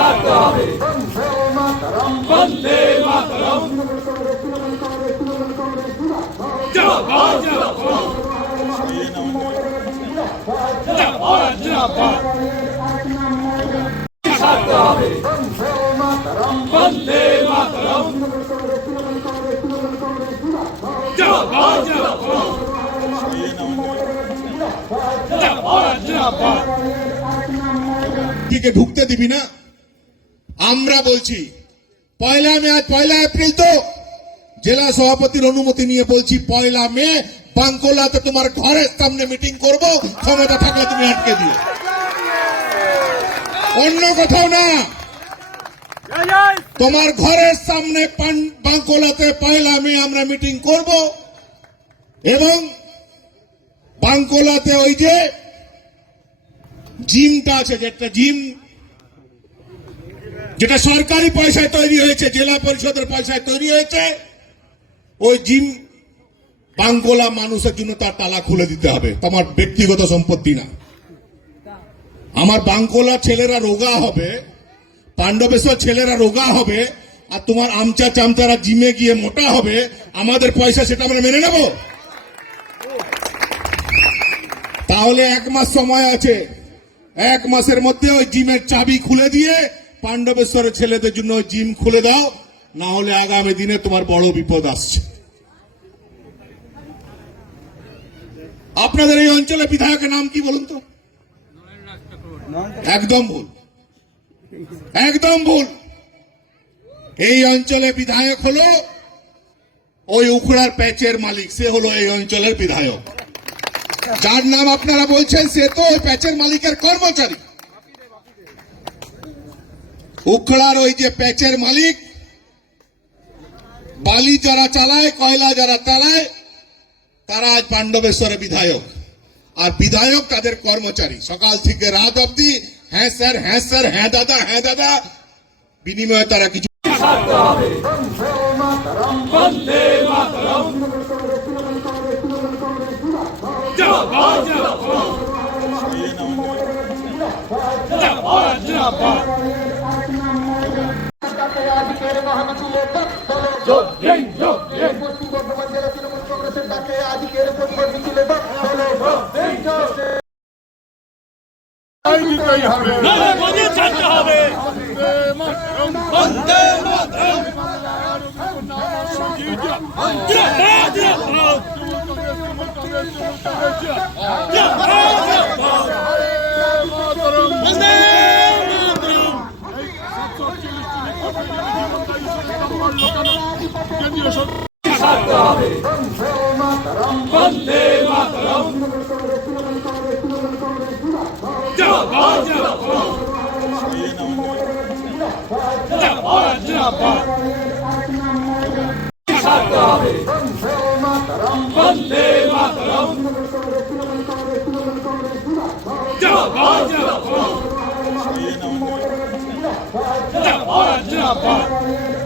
ছাড়তে হবে। বন্দে মাতরম। জিন্দাবাদ জিন্দাবাদ জিন্দাবাদ জিন্দাবাদ ছাড়তে হবে। বন্দে মাতরম। জিন্দাবাদ জিন্দাবাদ জিন্দাবাদ দিকে ঢুকতে দিবি না? আমরা বলছি, পয়লা মে, আজ পয়লা এপ্রিল তো। জেলা সভাপতির অনুমতি নিয়ে বলছি, পয়লা মে, বাঙ্কোলাতে তোমার ঘরের সামনে মিটিং করব, ক্ষমতা থাকলে তুমি আটকে দিও। অন্য কোথাও না। তোমার ঘরের সামনে বাঙ্কোলাতে পয়লা মে আমরা মিটিং করব। এবং বাঙ্কোলাতে ওই যে জিমটা আছে, যেটা জিম যেটা সরকারি পয়সায় তৈরি হয়েছে, জেলা পরিষদের পয়সায় তৈরি হয়েছে, ওই জিম বাঙ্গোলা মানুষের জন্য তার তালা খুলে দিতে হবে। তোমার ব্যক্তিগত সম্পত্তি না। আমার বাঙ্কোলা ছেলেরা রোগা হবে, পাণ্ডবেশ্বর ছেলেরা রোগা হবে, আর তোমার আমচা চামচারা জিমে গিয়ে মোটা হবে, আমাদের পয়সা সেটা আমরা মেনে নেব? তাহলে এক মাস সময় আছে। এক মাসের মধ্যে ওই জিমের চাবি খুলে দিয়ে পাণ্ডবেশ্বরের ছেলেদের জন্য জিম খুলে দাও, না হলে আগামী দিনে তোমার বড় বিপদ আসছে। আপনাদের এই অঞ্চলে বিধায়কের নাম কি বলুন তো? একদম ভুল। একদম ভুল। এই অঞ্চলে বিধায়ক হলো ওই উখড়ার প্যাচের মালিক। সে হলো এই অঞ্চলের বিধায়ক। যার নাম আপনারা বলছেন, সে তো ওই প্যাচের মালিকের কর্মচারী। উখড়ার ওই যে প্যাচের মালিক, বালি যারা চালায়, কয়লা যারা চালায় তারা আজ পাণ্ডবেশ্বরের বিধায়ক। আর বিধায়ক তাদের কর্মচারী। সকাল থেকে রাত অবধি হ্যাঁ স্যার হ্যাঁ স্যার হ্যাঁ দাদা হ্যাঁ দাদা, বিনিময়ে তারা কিছু ছাড়তে যোগ দিন পশ্চিম বর্ধমান জেলা তৃণমূল কংগ্রেসের ডাকে আজকের প্রতিবাদ মিছিলে হবে বন্দে মাতরম জিন্দাবাদ জিন্দাবাদ জিন্দাবাদ জিন্দাবাদ বন্দে মাতরম ছাড়তে হবে বন্দে মাতরম জিন্দাবাদ জিন্দাবাদ জিন্দাবাদ ছাড়তে হবে বন্দে মাতরম জিন্দাবাদ জিন্দাবাদ জিন্দাবাদ জিন্দাবাদ